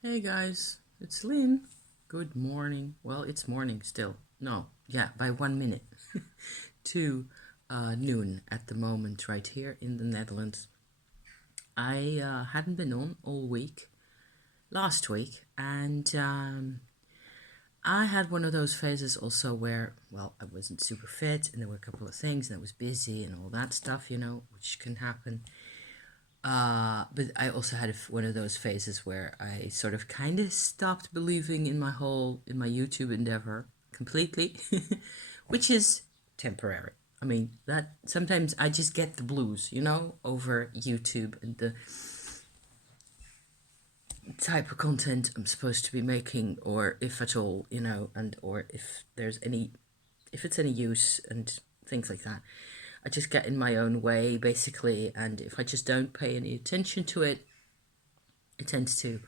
Hey guys, it's Lynn. Good morning. Well, it's morning still. No, yeah, by 1 minute to noon at the moment, right here in the Netherlands. I hadn't been on all week, last week, and I had one of those phases also where, well, I wasn't super fit, and there were a couple of things, and I was busy and all that stuff, which can happen. But I also had one of those phases where I sort of kind of stopped believing in my YouTube endeavor completely, which is temporary. I mean, that sometimes I just get the blues, over YouTube and the type of content I'm supposed to be making, or if at all, and or if it's any use and things like that. I just get in my own way basically, and if I just don't pay any attention to it, it tends to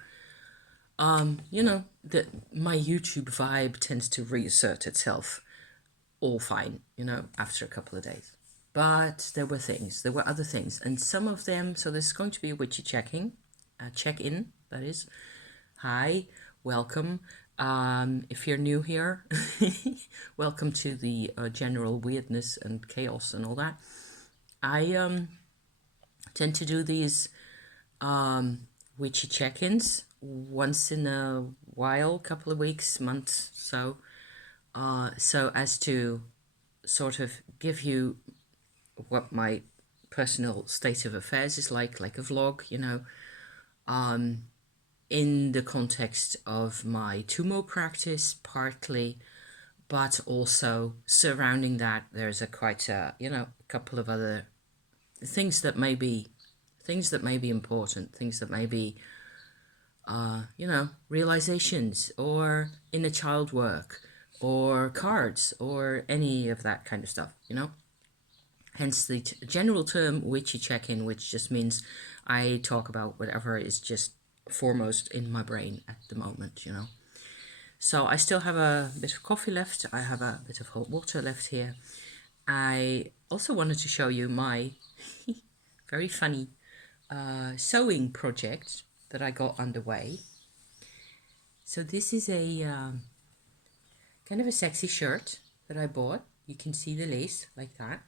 that my YouTube vibe tends to reassert itself all fine, after a couple of days. But there were other things, and some of them, so there's going to be a witchy check-in, that is. Hi, welcome. If you're new here, welcome to the general weirdness and chaos and all that. I tend to do these witchy check-ins once in a while, couple of weeks, months, so as to sort of give you what my personal state of affairs is like a vlog, in the context of my Tumo practice, partly, but also surrounding that, there's a couple of other things that may be important, things that may be realizations or inner child work or cards or any of that kind of stuff, Hence the general term witchy check-in, which just means I talk about whatever is just foremost in my brain at the moment, So I still have a bit of coffee left. I have a bit of hot water left here. I also wanted to show you my very funny sewing project that I got underway. So this is a kind of a sexy shirt that I bought. You can see the lace like that.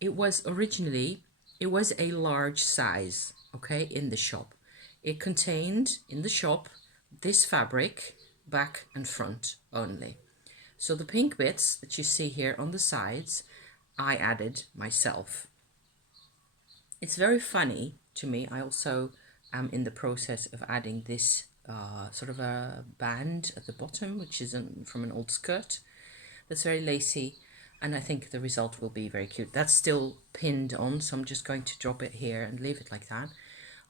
It was a large size, okay, in the shop. It contained in the shop this fabric, back and front only. So the pink bits that you see here on the sides, I added myself. It's very funny to me. I also am in the process of adding this sort of a band at the bottom, which is from an old skirt that's very lacy, and I think the result will be very cute. That's still pinned on, so I'm just going to drop it here and leave it like that.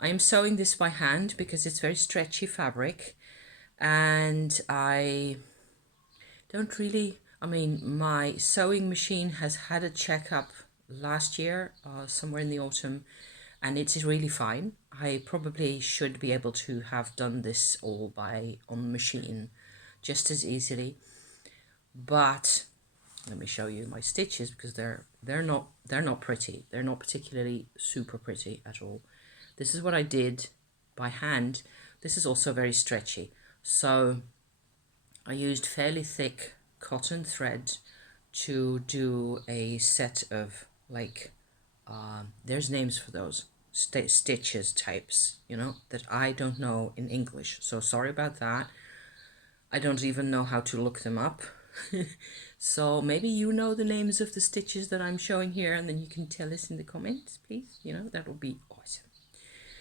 I am sewing this by hand because it's very stretchy fabric, and I don't really, I mean, my sewing machine has had a checkup last year, somewhere in the autumn, and it's really fine. I probably should be able to have done this all on the machine just as easily, but let me show you my stitches because they're not pretty. They're not particularly super pretty at all. This is what I did by hand. This is also very stretchy. So I used fairly thick cotton thread to do a set of there's names for those stitches types, that I don't know in English. So sorry about that. I don't even know how to look them up. So maybe you know the names of the stitches that I'm showing here, and then you can tell us in the comments, please. That would be awesome.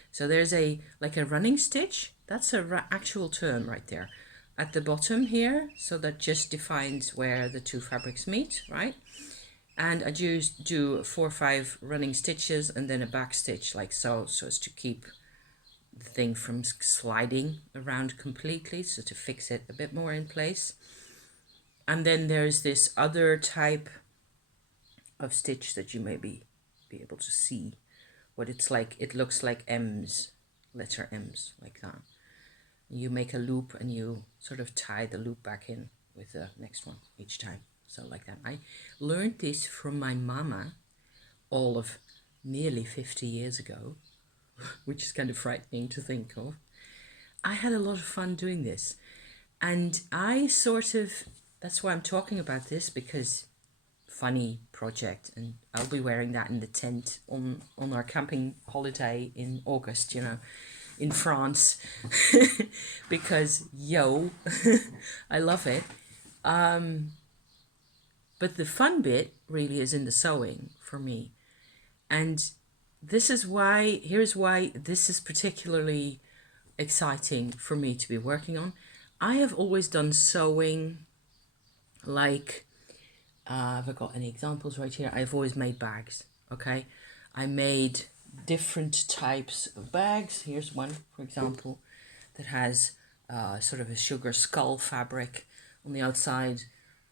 So there's a running stitch. That's a actual term right there at the bottom here. So that just defines where the two fabrics meet, right? And I just do 4 or 5 running stitches and then a back stitch like so as to keep the thing from sliding around completely, so to fix it a bit more in place. And then there's this other type of stitch that you may be able to see what it's like. It looks like M's, letter M's, like that. You make a loop and you sort of tie the loop back in with the next one each time. So like that. I learned this from my mama all of nearly 50 years ago, which is kind of frightening to think of. I had a lot of fun doing this. And I sort of, that's why I'm talking about this, because funny project, and I'll be wearing that in the tent on our camping holiday in August, you know, in France, because yo, I love it. But the fun bit really is in the sewing for me. And here's why this is particularly exciting for me to be working on. I have always done sewing, like, have I got any examples right here? I've always made bags, okay? I made different types of bags. Here's one, for example, that has sort of a sugar skull fabric on the outside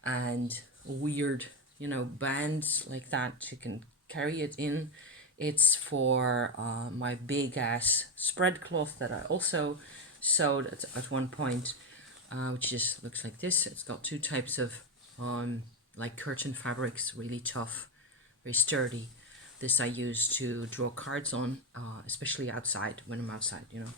and weird, you know, bands like that. You can carry it in. It's for my big ass spread cloth that I also sewed at one point, which just looks like this. It's got two types of like curtain fabrics, really tough, very sturdy. This I use to draw cards on, especially outside, when I'm outside, you know.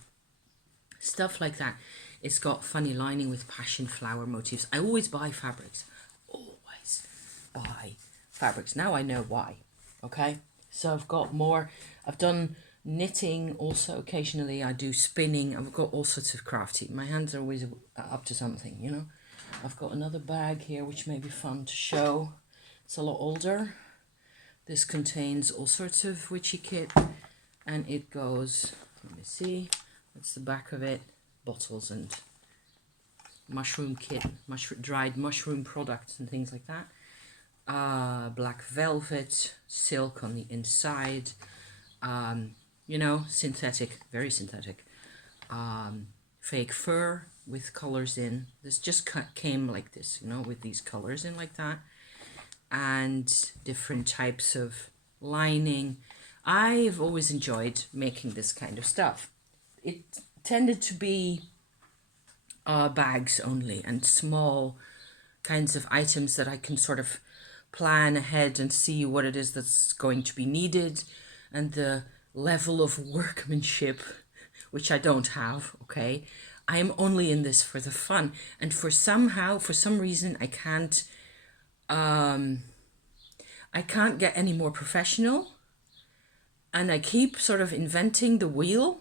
Stuff like that. It's got funny lining with passion flower motifs. I always buy fabrics. Always buy fabrics. Now I know why, okay? So I've got more. I've done knitting also occasionally. I do spinning. I've got all sorts of crafty. My hands are always up to something, you know. I've got another bag here which may be fun to show. It's a lot older. This contains all sorts of witchy kit, and it goes, let me see, that's the back of it, bottles and mushroom kit, dried mushroom products and things like that. Black velvet, silk on the inside, you know, synthetic, very synthetic, fake fur with colors in. This just came like this, you know, with these colors in like that, and different types of lining. I've always enjoyed making this kind of stuff. It tended to be bags only and small kinds of items that I can sort of plan ahead and see what it is that's going to be needed, and the level of workmanship, which I don't have, okay? I am only in this for the fun, and for some reason, I can't get any more professional, and I keep sort of inventing the wheel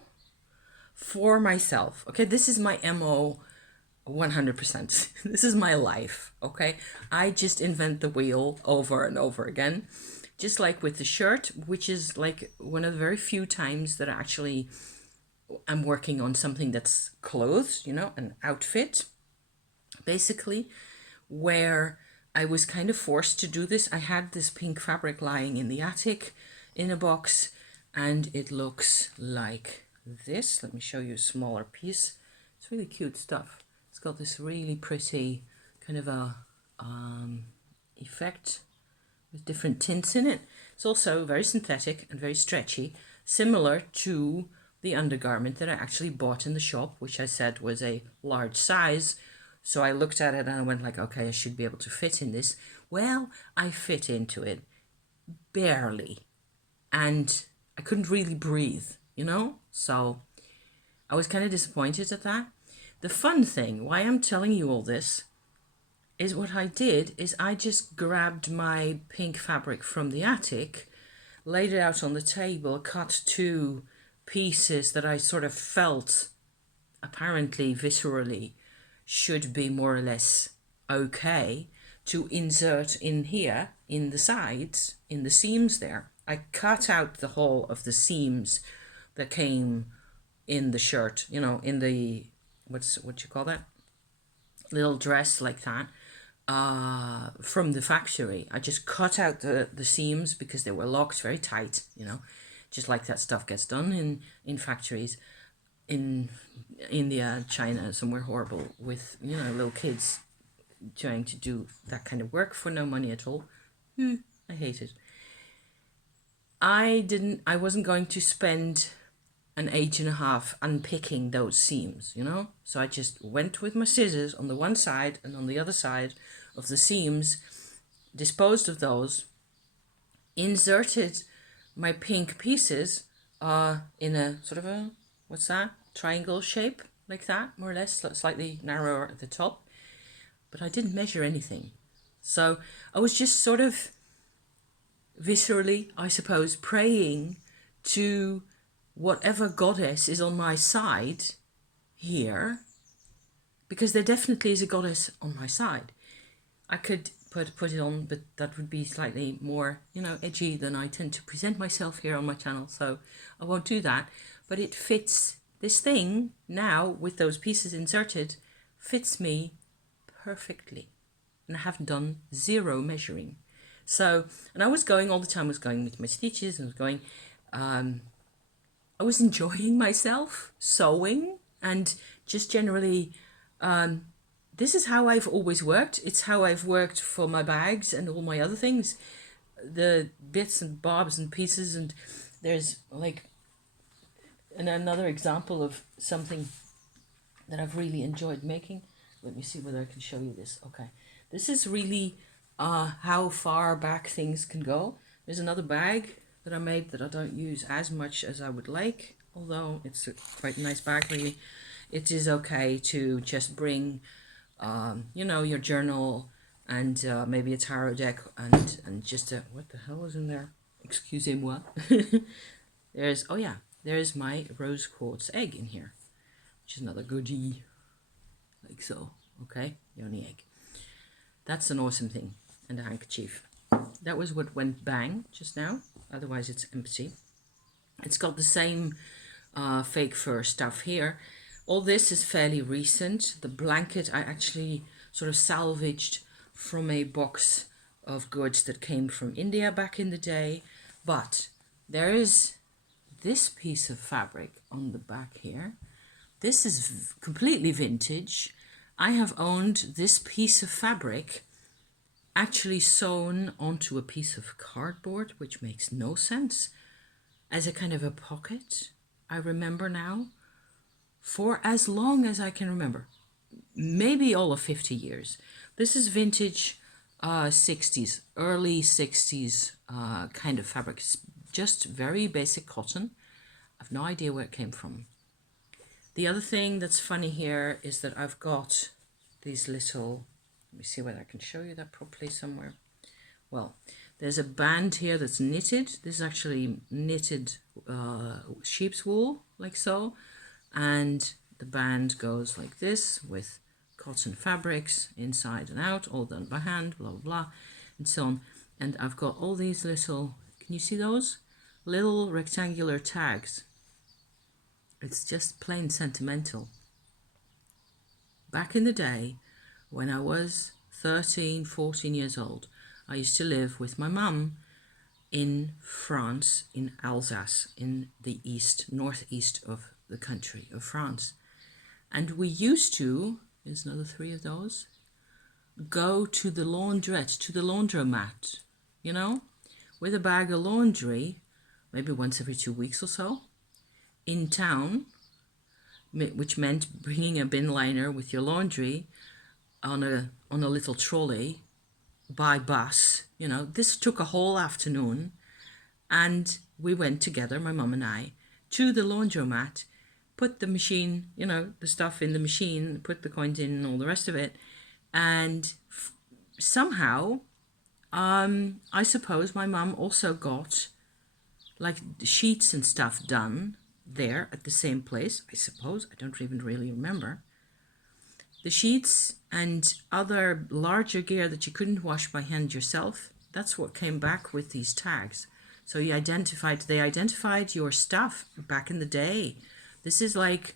for myself. Okay, this is my MO 100%. This is my life, okay? I just invent the wheel over and over again. Just like with the shirt, which is like one of the very few times that I'm working on something that's clothes, you know, an outfit, basically, where I was kind of forced to do this. I had this pink fabric lying in the attic in a box, and it looks like this. Let me show you a smaller piece. It's really cute stuff. It's got this really pretty kind of a effect with different tints in it. It's also very synthetic and very stretchy, similar to the undergarment that I actually bought in the shop, which I said was a large size. So I looked at it and I went like, okay, I should be able to fit in this. Well, I fit into it barely, and I couldn't really breathe, you know? So I was kind of disappointed at that. The fun thing, why I'm telling you all this, is what I did is I just grabbed my pink fabric from the attic, laid it out on the table, cut two pieces that I sort of felt, apparently viscerally, should be more or less okay to insert in here, in the sides, in the seams there. I cut out the whole of the seams that came in the shirt, you know, in the, what you call that? Little dress like that, from the factory. I just cut out the seams because they were locked very tight, you know, just like that stuff gets done in factories in India, China, somewhere horrible, with, you know, little kids trying to do that kind of work for no money at all. I hate it. I wasn't going to spend an age and a half unpicking those seams, you know? So I just went with my scissors on the one side and on the other side of the seams, disposed of those, inserted my pink pieces in a sort of a, what's that? Triangle shape, like that, more or less, slightly narrower at the top. But I didn't measure anything. So I was just sort of viscerally, I suppose, praying to whatever goddess is on my side here, because there definitely is a goddess on my side. I could put it on, but that would be slightly more, edgy than I tend to present myself here on my channel, so I won't do that. But it fits, this thing now with those pieces inserted fits me perfectly, and I haven't done zero measuring. So, and I was going all the time, I was going with my stitches, and I was going, I was enjoying myself sewing, and just generally, this is how I've always worked. It's how I've worked for my bags and all my other things, the bits and bobs and pieces. And there's like another example of something that I've really enjoyed making. Let me see whether I can show you this. Okay, this is really how far back things can go. There's another bag that I made that I don't use as much as I would like, although it's quite a nice bag really. It is okay to just bring your journal and maybe a tarot deck and just a, what the hell is in there? Excusez-moi. There's my rose quartz egg in here, which is another goodie, like so. Okay, the only egg. That's an awesome thing. And a handkerchief. That was what went bang just now. Otherwise it's empty. It's got the same fake fur stuff here. All this is fairly recent. The blanket I actually sort of salvaged from a box of goods that came from India back in the day. But there is this piece of fabric on the back here. This is completely vintage. I have owned this piece of fabric actually sewn onto a piece of cardboard, which makes no sense, as a kind of a pocket. I remember now, for as long as I can remember, maybe all of 50 years. This is vintage 60s, early 60s kind of fabric. It's just very basic cotton. I've no idea where it came from. The other thing that's funny here is that I've got these little, let me see whether I can show you that properly somewhere. Well, there's a band here that's knitted. This is actually knitted sheep's wool, like so. And the band goes like this with cotton fabrics inside and out, all done by hand, blah, blah, blah, and so on. And I've got all these little, can you see those? Little rectangular tags. It's just plain sentimental. Back in the day, when I was 13, 14 years old, I used to live with my mum in France, in Alsace, in the east, northeast of the country of France. And we used to, there's another 3 of those, go to the laundrette, to the laundromat, with a bag of laundry, maybe once every 2 weeks or so, in town, which meant bringing a bin liner with your laundry on a little trolley by bus. This took a whole afternoon, and we went together, my mum and I, to the laundromat, put the machine, the stuff in the machine, put the coins in and all the rest of it, and somehow, I suppose my mum also got like sheets and stuff done there at the same place, I suppose. I don't even really remember. The sheets and other larger gear that you couldn't wash by hand yourself, that's what came back with these tags. So they identified your stuff back in the day. This is like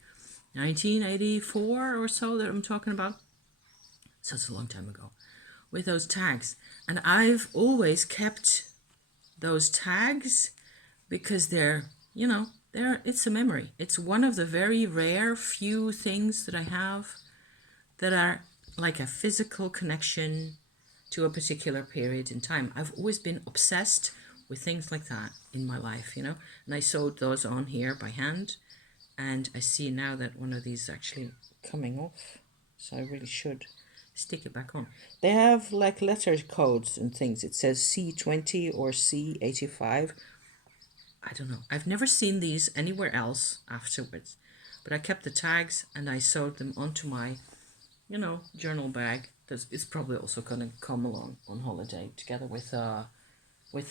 1984 or so that I'm talking about. So it's a long time ago. With those tags. And I've always kept those tags because they're, it's a memory. It's one of the very rare few things that I have that are like a physical connection to a particular period in time. I've always been obsessed with things like that in my life, and I sewed those on here by hand, and I see now that one of these is actually coming off, so I really should stick it back on. They have like letter codes and things. It says C20 or C85. I don't know. I've never seen these anywhere else afterwards. But I kept the tags and I sewed them onto my, journal bag. It's probably also going to come along on holiday together with the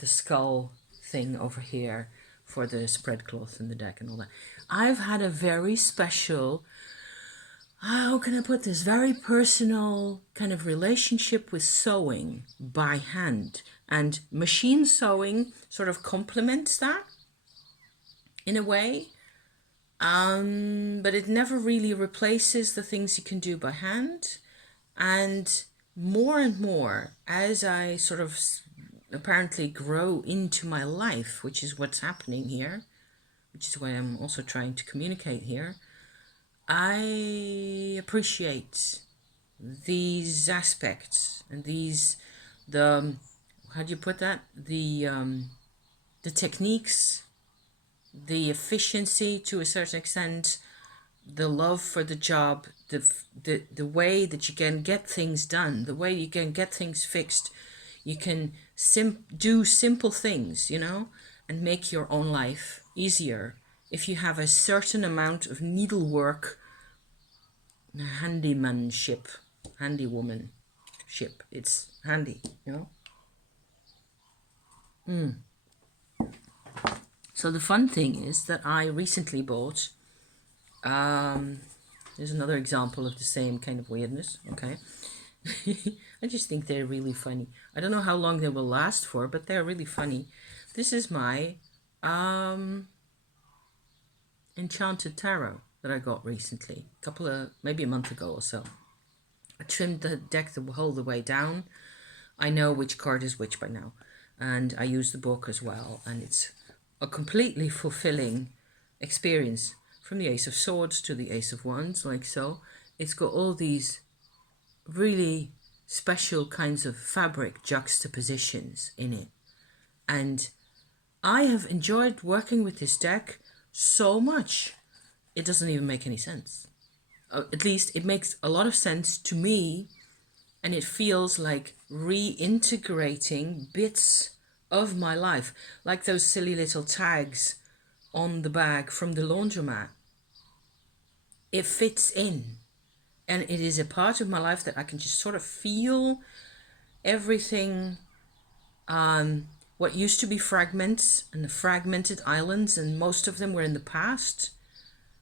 skull thing over here for the spread cloth and the deck and all that. I've had a very special, how can I put this, very personal kind of relationship with sewing by hand. And machine sewing sort of complements that in a way. But it never really replaces the things you can do by hand. And more, as I sort of apparently grow into my life, which is what's happening here, which is why I'm also trying to communicate here, I appreciate these aspects and how do you put that? The techniques, the efficiency to a certain extent, the love for the job, the way that you can get things done, the way you can get things fixed. You can do simple things, and make your own life easier if you have a certain amount of needlework, handywomanship. It's handy, So the fun thing is that I recently bought, there's another example of the same kind of weirdness, okay? I just think they're really funny. I don't know how long they will last for, but they're really funny. This is my enchanted tarot that I got recently, maybe a month ago or so. I trimmed the deck the whole the way down. I know which card is which by now, and I use the book as well, and it's a completely fulfilling experience from the Ace of Swords to the Ace of Wands, like so. It's got all these really special kinds of fabric juxtapositions in it, and I have enjoyed working with this deck so much. It doesn't even make any sense. At least it makes a lot of sense to me, and it feels like reintegrating bits of my life, like those silly little tags on the bag from the laundromat. It fits in, and it is a part of my life that I can just sort of feel everything, what used to be fragments and the fragmented islands, and most of them were in the past,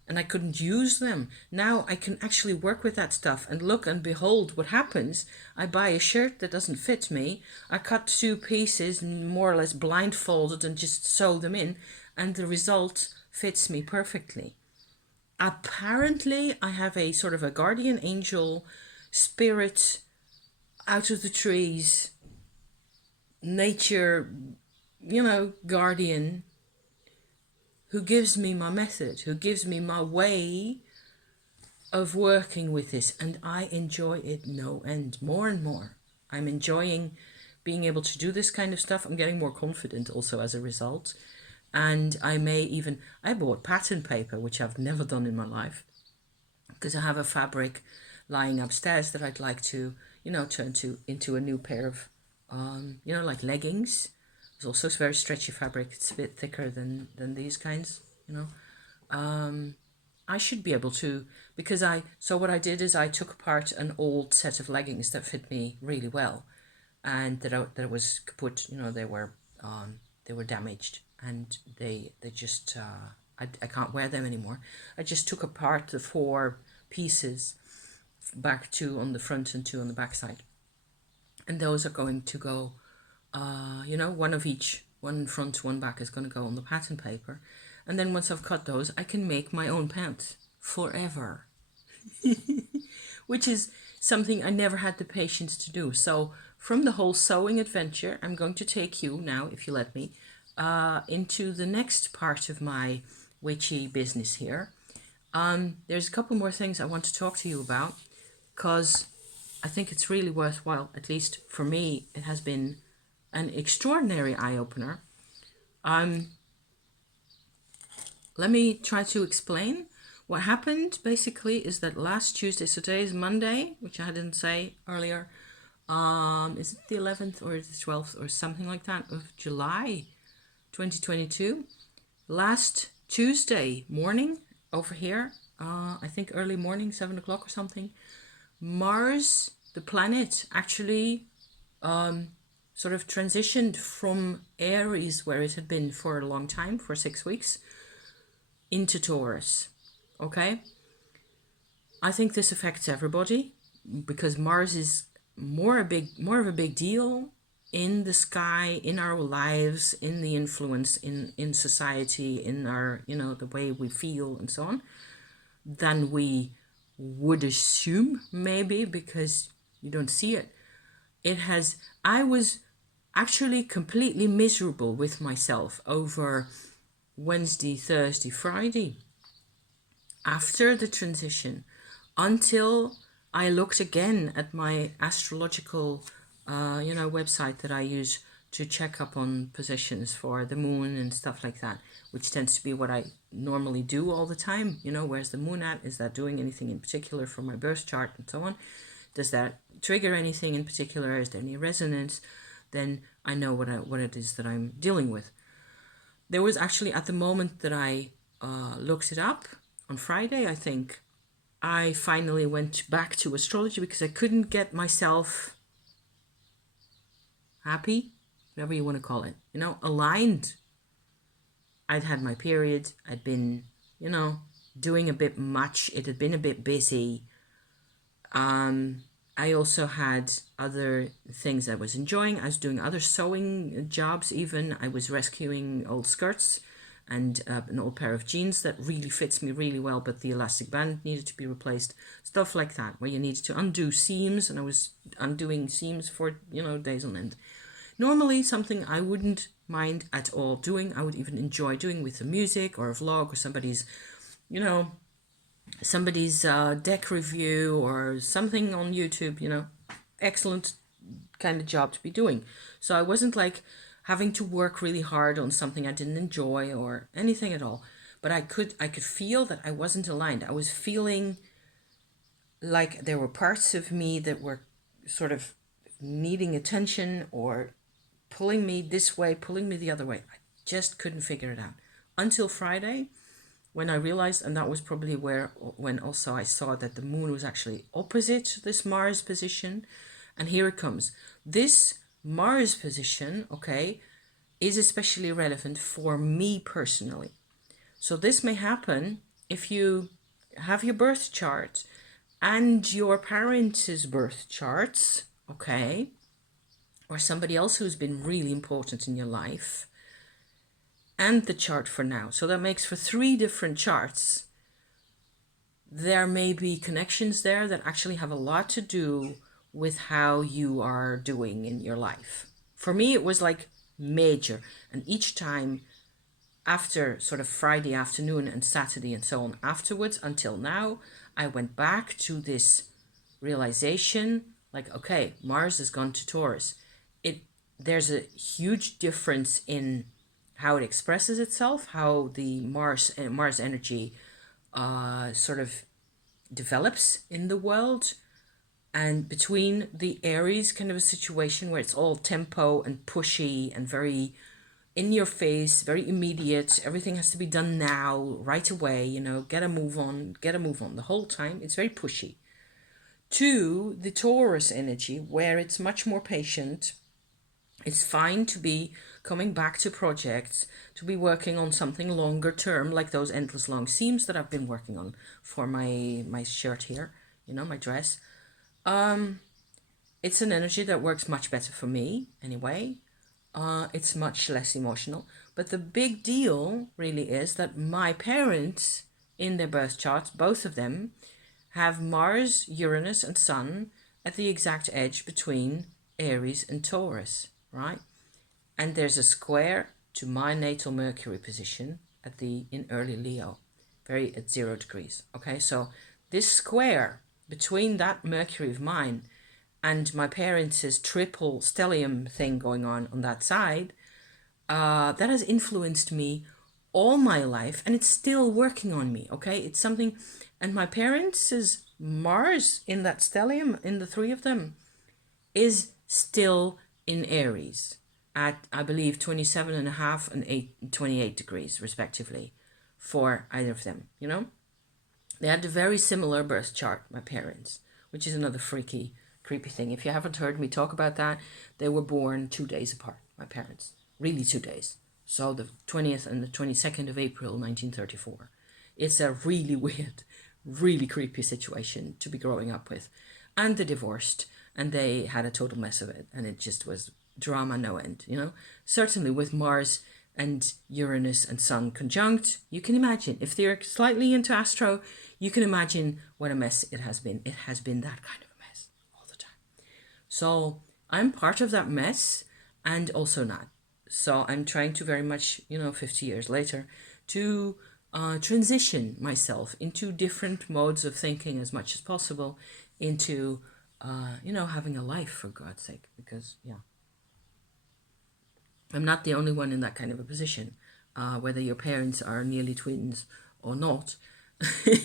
and I couldn't use them. Now I can actually work with that stuff, and look and behold what happens. I buy a shirt that doesn't fit me. I cut 2 pieces, more or less blindfolded, and just sew them in, and the result fits me perfectly. Apparently, I have a sort of a guardian angel spirit out of the trees, nature, guardian, who gives me my method, who gives me my way of working with this, and I enjoy it no end, more and more. I'm enjoying being able to do this kind of stuff. I'm getting more confident also as a result, and I bought pattern paper, which I've never done in my life, because I have a fabric lying upstairs that I'd like to, turn into a new pair of, like leggings. It's also very stretchy fabric. It's a bit thicker than these kinds, I should be able to, so what I did is I took apart an old set of leggings that fit me really well, and that was kaput, they were damaged, and they just, I can't wear them anymore. I just took apart the 4 pieces, back 2 on the front and 2 on the back side, and those are going to go, one of each, one front, one back is going to go on the pattern paper. And then once I've cut those, I can make my own pants forever, which is something I never had the patience to do. So from the whole sewing adventure, I'm going to take you now, if you let me, into the next part of my witchy business here. There's a couple more things I want to talk to you about, because I think it's really worthwhile. At least for me, it has been an extraordinary eye-opener. Let me try to explain. What happened basically is that last Tuesday, so today is Monday, which I didn't say earlier, is it the 11th or the 12th or something like that of July 2022? Last Tuesday morning over here, I think early morning, 7 o'clock or something. Mars, the planet, actually sort of transitioned from Aries, where it had been for a long time, for 6 weeks, into Taurus. Okay? I think this affects everybody because Mars is more of a big deal in the sky, in our lives, in the influence in society, in our, the way we feel and so on, than we would assume, maybe because you don't see it. I was actually completely miserable with myself over Wednesday, Thursday, Friday after the transition, until I looked again at my astrological website that I use to check up on positions for the moon and stuff like that, which tends to be what I normally do all the time. Where's the moon at? Is that doing anything in particular for my birth chart and so on? Does that trigger anything in particular? Is there any resonance? Then I know what it is that I'm dealing with. There was actually, at the moment that I looked it up on Friday, I think, I finally went back to astrology because I couldn't get myself happy, whatever you want to call it, aligned. I'd had my period. I'd been, doing a bit much. It had been a bit busy. I also had other things I was enjoying. I was doing other sewing jobs even. I was rescuing old skirts and an old pair of jeans that really fits me really well, but the elastic band needed to be replaced. Stuff like that, where you needed to undo seams, and I was undoing seams for, days on end. Normally something I wouldn't mind at all doing. I would even enjoy doing with the music or a vlog or somebody's deck review or something on YouTube, excellent kind of job to be doing. So I wasn't like having to work really hard on something I didn't enjoy or anything at all. But I could feel that I wasn't aligned. I was feeling like there were parts of me that were sort of needing attention or pulling me this way, pulling me the other way. I just couldn't figure it out until Friday, when I realized, and that was probably when also I saw that the moon was actually opposite this Mars position. And here it comes. This Mars position, okay, is especially relevant for me personally. So this may happen if you have your birth chart and your parents' birth charts, okay, or somebody else who's been really important in your life, and the chart for now. So that makes for 3 different charts. There may be connections there that actually have a lot to do with how you are doing in your life. For me, it was like major. And each time after sort of Friday afternoon and Saturday and so on afterwards until now, I went back to this realization, like, okay, Mars has gone to Taurus. There's a huge difference in how it expresses itself, how the Mars energy sort of develops in the world, and between the Aries kind of a situation where it's all tempo and pushy and very in your face, very immediate. Everything has to be done now, right away, get a move on the whole time. It's very pushy. To the Taurus energy, where it's much more patient. It's fine to be coming back to projects, to be working on something longer term, like those endless long seams that I've been working on for my shirt here, my dress. It's an energy that works much better for me anyway. It's much less emotional. But the big deal really is that my parents, in their birth charts, both of them, have Mars, Uranus, and Sun at the exact edge between Aries and Taurus, right? And there's a square to my natal Mercury position in early Leo, very at 0 degrees. Okay, so this square between that Mercury of mine and my parents' triple stellium thing going on that side, that has influenced me all my life, and it's still working on me. Okay, it's something. And my parents' Mars in that stellium, in the 3 of them, is still in Aries at, I believe, 27.5 and 28 degrees respectively for either of them, They had a very similar birth chart, my parents, which is another creepy thing. If you haven't heard me talk about that, they were born 2 days apart, my parents. Really 2 days. So the 20th and the 22nd of April, 1934. It's a really weird, really creepy situation to be growing up with. And they divorced, and they had a total mess of it, and it just was drama no end, you know? Certainly with Mars and Uranus and Sun conjunct, you can imagine, if they're slightly into astro, you can imagine what a mess it has been. It has been that kind of a mess all the time. So I'm part of that mess and also not. So I'm trying to very much, 50 years later, to transition myself into different modes of thinking as much as possible into, having a life, for God's sake, because, yeah. I'm not the only one in that kind of a position, whether your parents are nearly twins or not,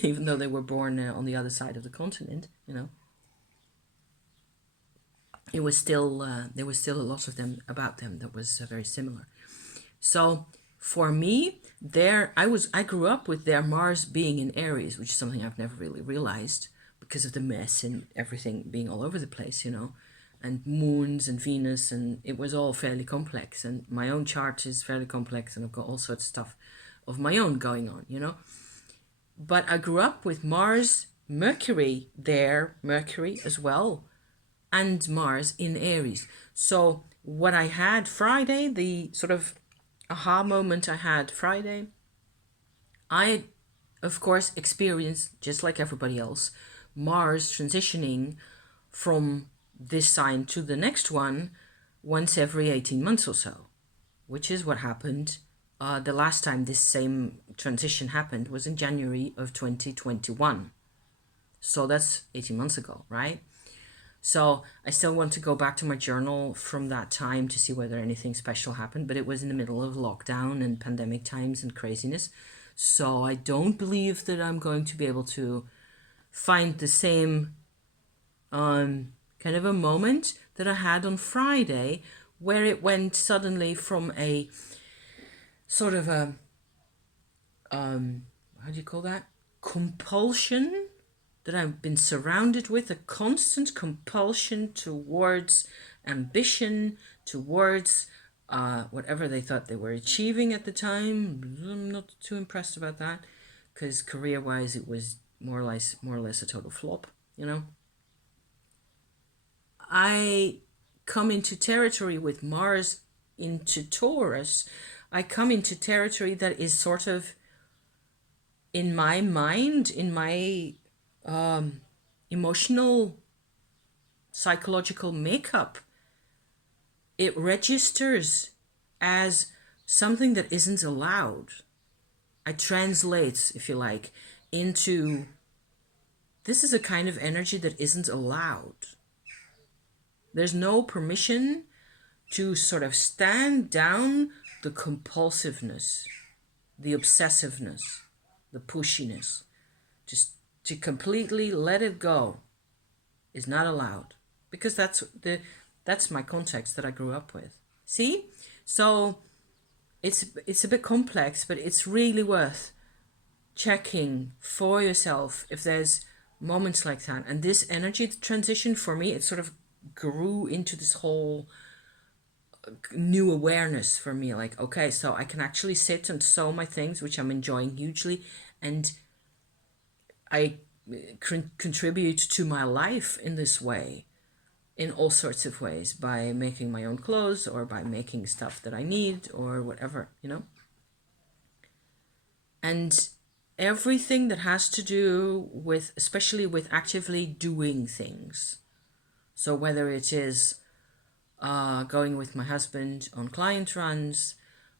even though they were born on the other side of the continent, it was still there was still a lot of them about them that was very similar. So for me, I grew up with their Mars being in Aries, which is something I've never really realized because of the mess and everything being all over the place, and moons and Venus, and it was all fairly complex. And my own chart is fairly complex, and I've got all sorts of stuff of my own going on, But I grew up with Mars, Mercury as well, and Mars in Aries. So what I had Friday, the sort of aha moment I had Friday, I, of course, experienced, just like everybody else, Mars transitioning from this sign to the next one once every 18 months or so, which is what happened. The last time this same transition happened was in January of 2021. So that's 18 months ago, right? So I still want to go back to my journal from that time to see whether anything special happened, but it was in the middle of lockdown and pandemic times and craziness. So I don't believe that I'm going to be able to find the same kind of a moment that I had on Friday, where it went suddenly from a sort of a how do you call that, compulsion that I've been surrounded with, a constant compulsion towards ambition, towards whatever they thought they were achieving at the time. I'm not too impressed about that, because career-wise it was more or less a total flop, I come into territory with Mars into Taurus. I come into territory that is sort of, in my mind, in my emotional, psychological makeup, it registers as something that isn't allowed. I translate, if you like, into this is a kind of energy that isn't allowed. There's no permission to sort of stand down the compulsiveness, the obsessiveness, the pushiness. Just to completely let it go is not allowed, because that's my context that I grew up with. See? So it's a bit complex, but it's really worth checking for yourself if there's moments like that. And this energy transition for me, it sort of grew into this whole new awareness for me, like, okay, so I can actually sit and sew my things, which I'm enjoying hugely, and I contribute to my life in this way, in all sorts of ways, by making my own clothes or by making stuff that I need or whatever, and everything that has to do with, especially with actively doing things. So whether it is going with my husband on client runs,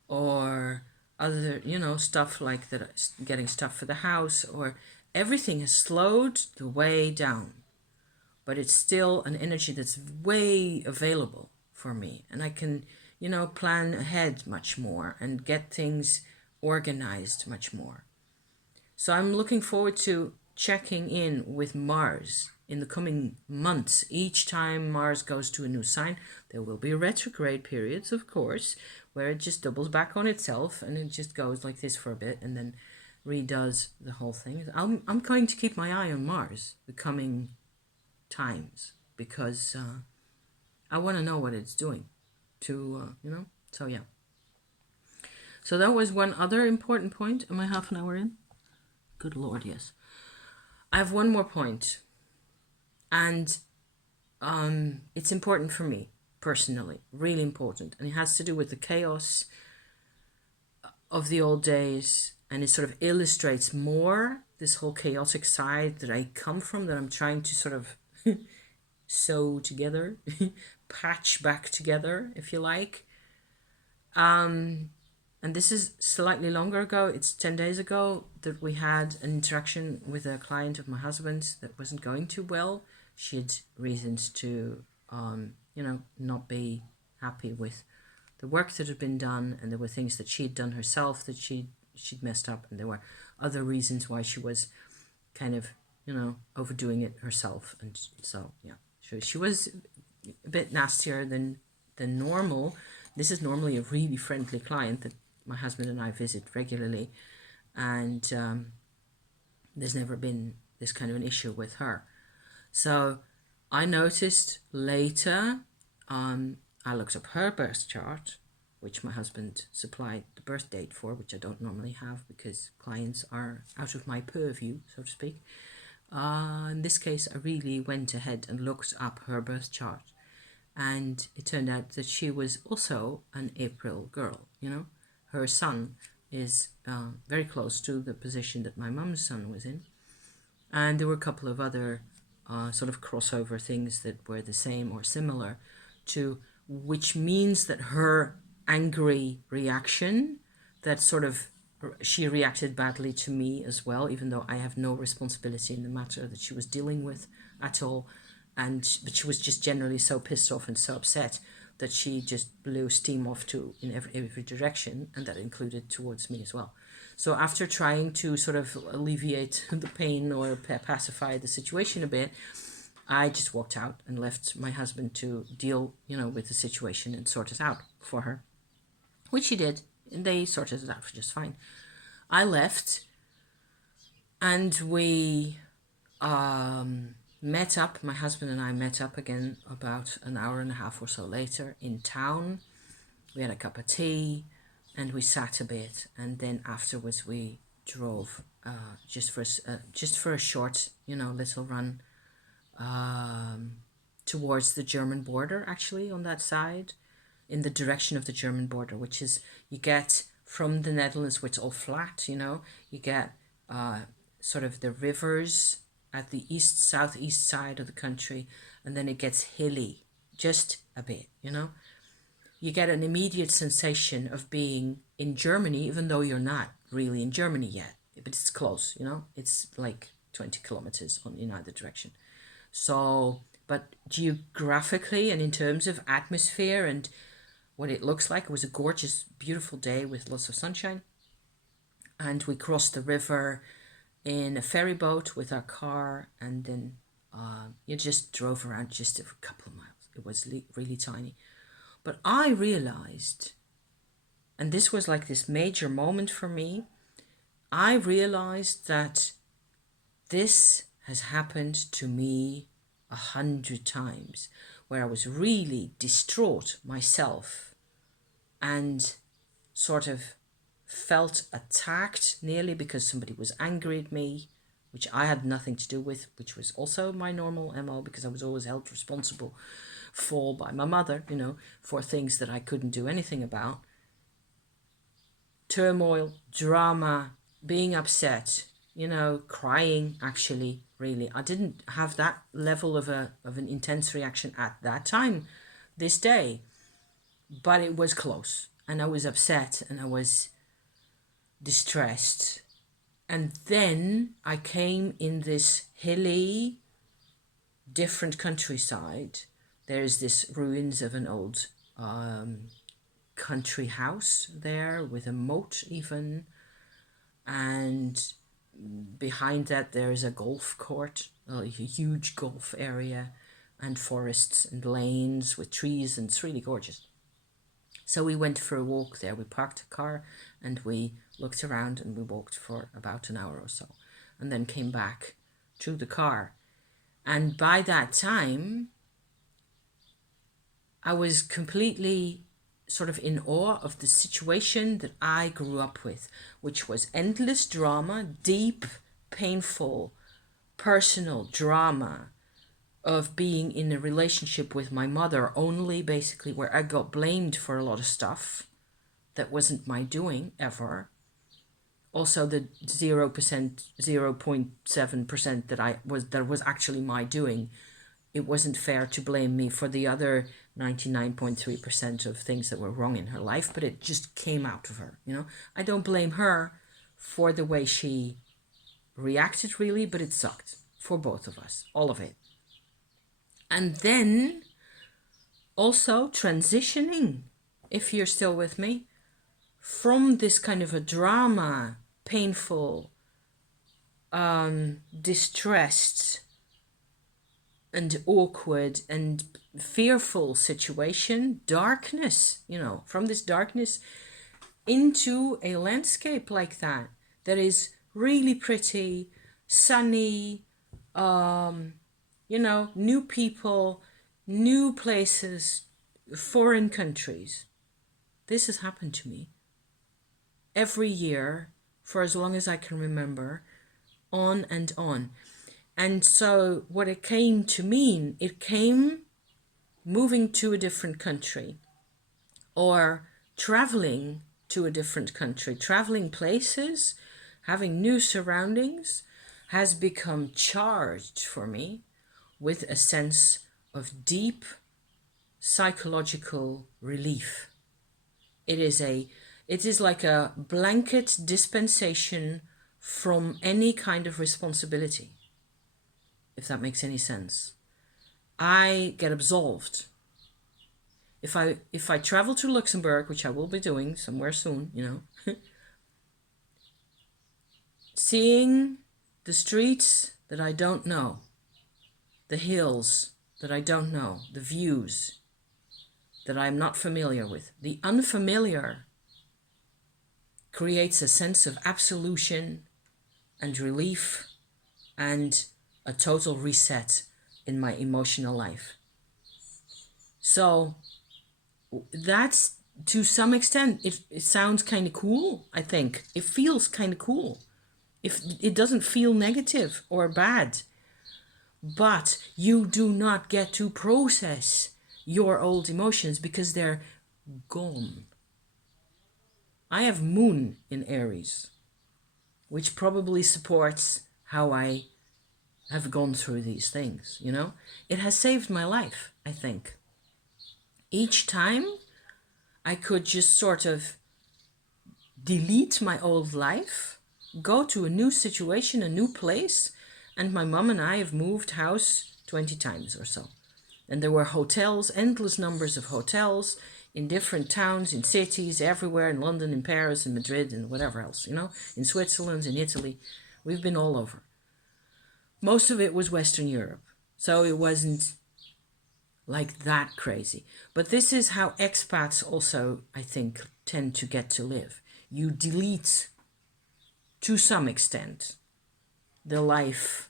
or other, stuff like that, getting stuff for the house, or everything has slowed the way down. But it's still an energy that's way available for me. And I can, plan ahead much more and get things organized much more. So I'm looking forward to checking in with Mars in the coming months. Each time Mars goes to a new sign, there will be retrograde periods, of course, where it just doubles back on itself and it just goes like this for a bit, and then redoes the whole thing. I'm going to keep my eye on Mars the coming times, because I want to know what it's doing to, so yeah. So that was one other important point. Am I half an hour in? Good Lord, yes. I have one more point, and it's important for me personally, really important, and it has to do with the chaos of the old days, and it sort of illustrates more this whole chaotic side that I come from, that I'm trying to sort of sew together, patch back together, if you like. And this is slightly longer ago. It's 10 days ago that we had an interaction with a client of my husband's that wasn't going too well. She had reasons to, not be happy with the work that had been done, and there were things that she'd done herself that she'd messed up, and there were other reasons why she was kind of, overdoing it herself. And so, yeah, she was a bit nastier than normal. This is normally a really friendly client that my husband and I visit regularly, and there's never been this kind of an issue with her. So I noticed later, I looked up her birth chart, which my husband supplied the birth date for, which I don't normally have because clients are out of my purview, so to speak. In this case, I really went ahead and looked up her birth chart, and it turned out that she was also an April girl. Her son is very close to the position that my mum's son was in, and there were a couple of other sort of crossover things that were the same or similar to, which means that her angry reaction, that sort of, she reacted badly to me as well, even though I have no responsibility in the matter that she was dealing with at all. But she was just generally so pissed off and so upset that she just blew steam off in every direction, and that included towards me as well. So after trying to sort of alleviate the pain or pacify the situation a bit, I just walked out and left my husband to deal, with the situation and sort it out for her, which he did, and they sorted it out just fine. I left, and we met up. My husband and I met up again about an hour and a half or so later in town. We had a cup of tea, and we sat a bit, and then afterwards we drove just for a short, little run towards the German border, actually, on that side, in the direction of the German border, which is, you get from the Netherlands, where it's all flat, you get sort of the rivers at the southeast side of the country, and then it gets hilly just a bit, You get an immediate sensation of being in Germany, even though you're not really in Germany yet, but it's close, It's like 20 kilometers in either direction. So, but geographically and in terms of atmosphere and what it looks like, it was a gorgeous, beautiful day with lots of sunshine. And we crossed the river in a ferry boat with our car, and then you just drove around just a couple of miles. It was really tiny. But I realized, and this was like this major moment for me, I realized that this has happened to me 100 times, where I was really distraught myself and sort of felt attacked nearly because somebody was angry at me, which I had nothing to do with, which was also my normal MO, because I was always held responsible by my mother, for things that I couldn't do anything about. Turmoil, drama, being upset, crying, actually, really. I didn't have that level of an intense reaction at that time, this day, but it was close, and I was upset, and I was distressed. And then I came in this hilly, different countryside. There's this ruins of an old country house there with a moat even, and behind that there's a golf court, a huge golf area, and forests and lanes with trees, and it's really gorgeous. So we went for a walk there. We parked a car and we looked around, and we walked for about an hour or so, and then came back to the car. And by that time, I was completely sort of in awe of the situation that I grew up with, which was endless drama, deep, painful, personal drama of being in a relationship with my mother only, basically, where I got blamed for a lot of stuff that wasn't my doing ever. Also the 0.7% that was actually my doing. It wasn't fair to blame me for the other 99.3% of things that were wrong in her life, but it just came out of her, I don't blame her for the way she reacted, really, but it sucked for both of us, all of it. And then also transitioning, if you're still with me, from this kind of a drama, painful, distressed and awkward and fearful situation, darkness, from this darkness into a landscape like that is really pretty, sunny, new people, new places, foreign countries. This has happened to me every year for as long as I can remember, on and on. And so what it came to mean, it came moving to a different country or traveling to a different country, traveling places, having new surroundings has become charged for me with a sense of deep psychological relief. It is like a blanket dispensation from any kind of responsibility, if that makes any sense. I get absolved. If I travel to Luxembourg, which I will be doing somewhere soon, seeing the streets that I don't know, the hills that I don't know, the views that I'm not familiar with, the unfamiliar creates a sense of absolution and relief and a total reset in my emotional life. So that's, to some extent, it sounds kind of cool, I think. It feels kind of cool. If it doesn't feel negative or bad, but you do not get to process your old emotions because they're gone. I have Moon in Aries, which probably supports how I have gone through these things, It has saved my life, I think. Each time I could just sort of delete my old life, go to a new situation, a new place, and my mom and I have moved house 20 times or so. And there were hotels, endless numbers of hotels in different towns, in cities, everywhere, in London, in Paris, in Madrid, and whatever else, in Switzerland, in Italy. We've been all over. Most of it was Western Europe, so it wasn't like that crazy. But this is how expats also, I think, tend to get to live. You delete, to some extent, the life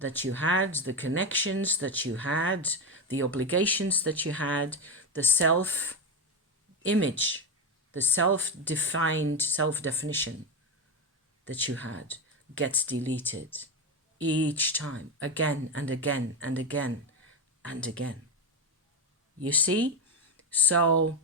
that you had, the connections that you had, the obligations that you had, the self-image, the self-defined self-definition that you had gets deleted each time, again and again and again and again. You see? So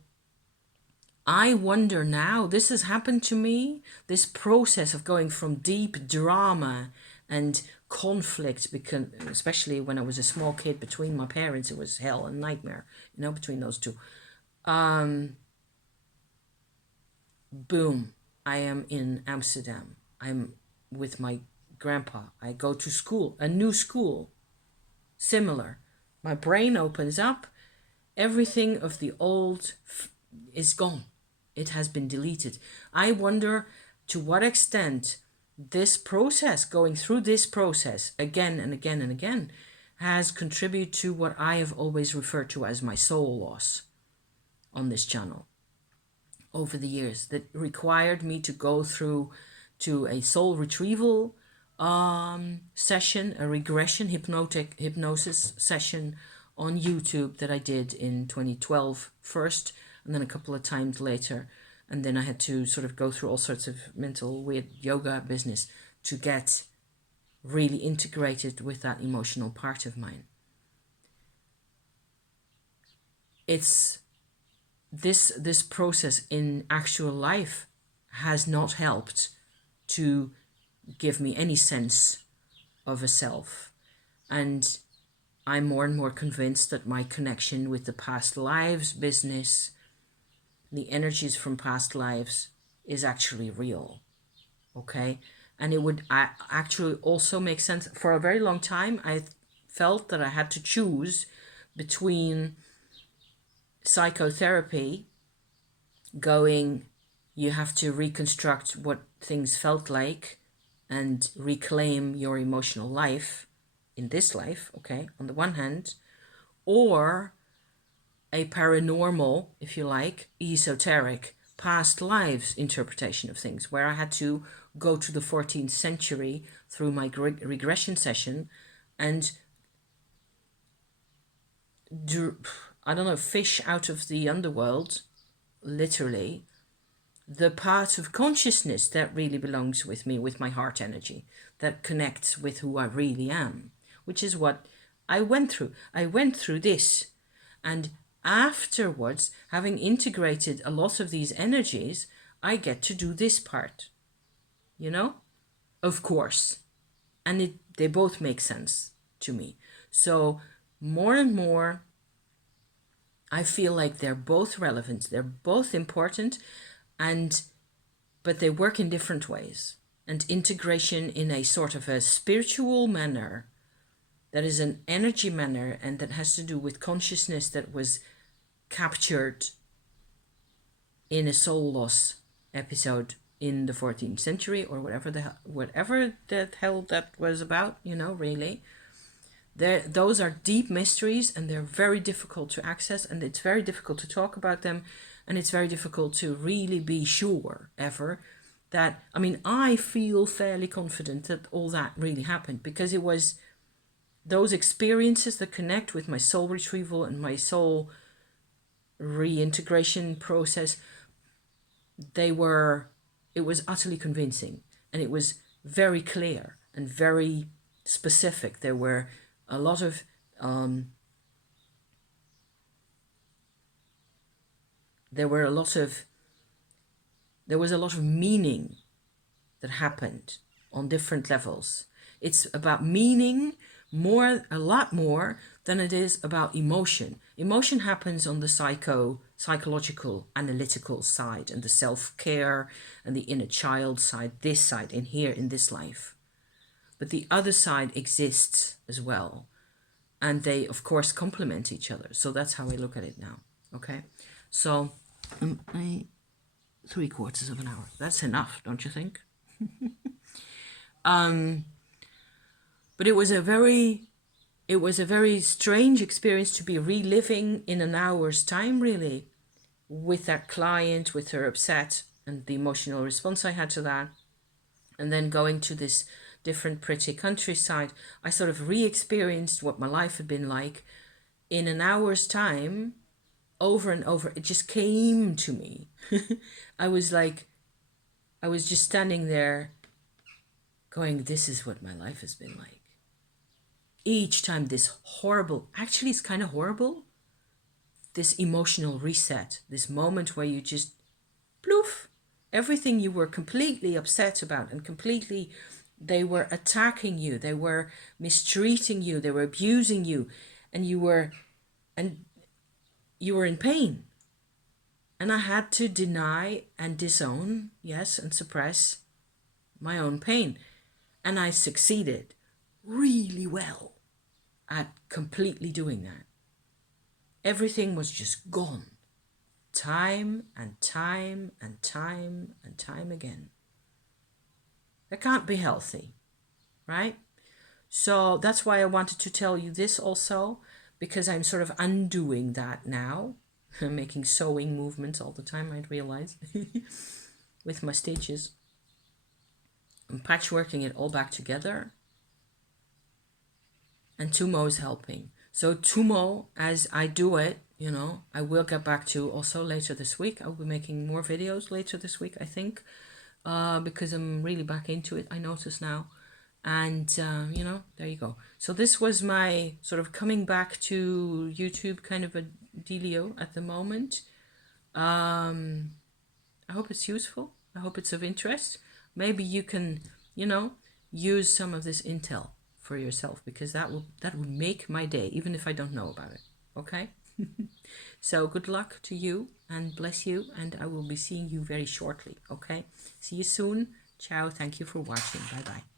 I wonder now, this has happened to me, this process of going from deep drama and conflict, because especially when I was a small kid between my parents, it was hell and nightmare, between those two. Boom, I am in Amsterdam. I'm with my grandpa. I go to school, a new school, similar. My brain opens up. Everything of the old is gone. It has been deleted. I wonder to what extent this process, going through this process again and again and again, has contributed to what I have always referred to as my soul loss on this channel. over the years that required me to go through to a soul retrieval session, a regression hypnosis session on YouTube that I did in 2012 first, and then a couple of times later. And then I had to sort of go through all sorts of mental weird yoga business to get really integrated with that emotional part of mine. It's this process in actual life has not helped to give me any sense of a self. And I'm more and more convinced that my connection with the past lives business, the energies from past lives, is actually real. Okay? And it would actually also make sense. For a very long time, I felt that I had to choose between psychotherapy, going, you have to reconstruct what things felt like and reclaim your emotional life in this life, okay, on the one hand, or a paranormal, if you like, esoteric, past lives interpretation of things, where I had to go to the 14th century through my regression session and do, I don't know, fish out of the underworld, literally, the part of consciousness that really belongs with me, with my heart energy, that connects with who I really am, which is what I went through. I went through this. And afterwards, having integrated a lot of these energies, I get to do this part, you know, of course. And they both make sense to me. So more and more, I feel like they're both relevant. They're both important. But they work in different ways. And integration in a sort of a spiritual manner, that is an energy manner, and that has to do with consciousness that was captured in a soul loss episode in the 14th century, or whatever the hell that was about, you know, really. Those are deep mysteries, and they're very difficult to access, and it's very difficult to talk about them, and it's very difficult to really be sure ever that, I mean, I feel fairly confident that all that really happened, because it was those experiences that connect with my soul retrieval and my soul reintegration process. It was utterly convincing, and it was very clear and very specific. There were a lot of there was a lot of meaning that happened on different levels. It's about meaning a lot more than it is about emotion. Emotion happens on the psychological, analytical side, and the self-care and the inner child side, this side in here in this life. But the other side exists as well. And they, of course, complement each other. So that's how I look at it now. Okay? So, 3/4 of an hour. That's enough, don't you think? But it was a very strange experience to be reliving in an hour's time, really, with that client, with her upset and the emotional response I had to that. And then going to this different pretty countryside, I sort of re-experienced what my life had been like in an hour's time, over and over. It just came to me. I was just standing there going, this is what my life has been like. Each time this horrible, actually it's kind of horrible, this emotional reset, this moment where you just, ploof, everything you were completely upset about and completely, they were attacking you, they were mistreating you, they were abusing you, and you were in pain. And I had to deny and disown, yes, and suppress my own pain. And I succeeded really well at completely doing that. Everything was just gone. Time and time and time and time again. That can't be healthy, right? So that's why I wanted to tell you this also, because I'm sort of undoing that now. I'm making sewing movements all the time, I realize, with my stitches. I'm patchworking it all back together. And Tumo is helping. So Tumo, as I do it, you know, I will get back to also later this week. I'll be making more videos later this week, I think, because I'm really back into it, I notice now. And, you know, there you go. So this was my sort of coming back to YouTube kind of a dealio at the moment. I hope it's useful. I hope it's of interest. Maybe you can, you know, use some of this intel for yourself, because that would make my day, even if I don't know about it. Okay? So good luck to you and bless you, and I will be seeing you very shortly. Okay? See you soon. Ciao. Thank you for watching. Bye bye.